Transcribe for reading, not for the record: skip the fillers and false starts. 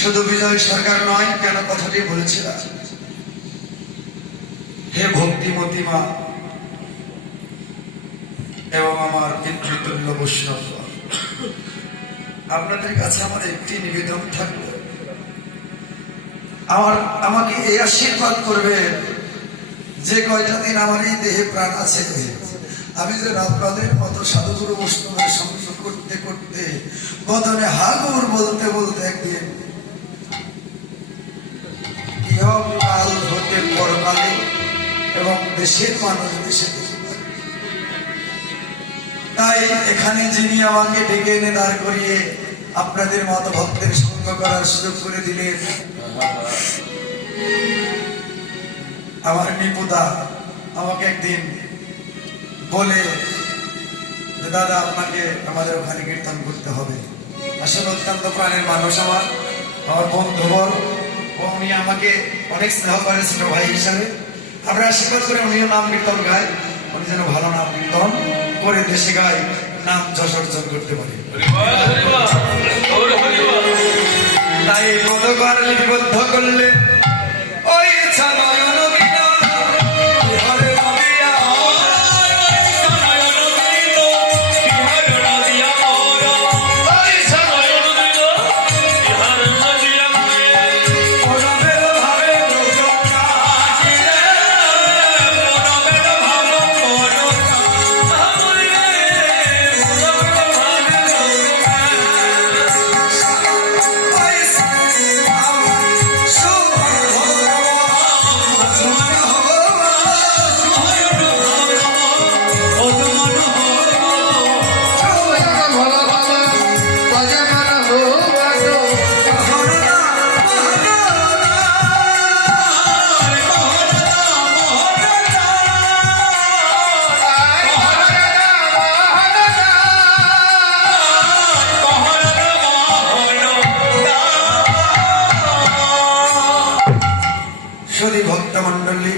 শুধু বিজয় সরকার নয়, কেন কথাটি বলেছিলাম, হে ভক্তিমতী মা এবং আমার পিতৃতুল্য বৈষ্ণব, আপনাদের কাছে আমার একটি নিবেদন থাকবে, আমাকে এই আশীর্বাদ করবে যে কয়টা দিন আমার এই দেহে প্রাণ আছে আমি যে আপনাদের মতো সাধুগুরু বৈষ্ণবের সঙ্গ করতে করতে বদনে হাগুর বলতে বলতে একদিন ইহকাল হতে পরকালে এবং দেশের মানুষ দেশে তাই এখানে যিনি আমাকে ডেকে এনে দাঁড় করিয়ে আপনাদের মতো ভক্তের সঙ্গ করার সুযোগ করে দিলেন, আমার নিপুদা আমাকে একদিন বলে যে দাদা আপনাকে আমাদের ওখানে কীর্তন করতে হবে। আসলে অত্যন্ত প্রাণের মানুষ আমার বন্ধুবর, উনি আমাকে অনেক স্নেহ করে ছোট ভাই হিসাবে। আমরা আশীর্বাদ করে উনিও নাম কীর্তন গায়, উনি যেন ভালো নাম কীর্তন করে দেশে গায়, নাম যশ অর্জন করতে পারে। তাই পদকার লিপিবদ্ধ করলে ওই ভক্তমন্ডলী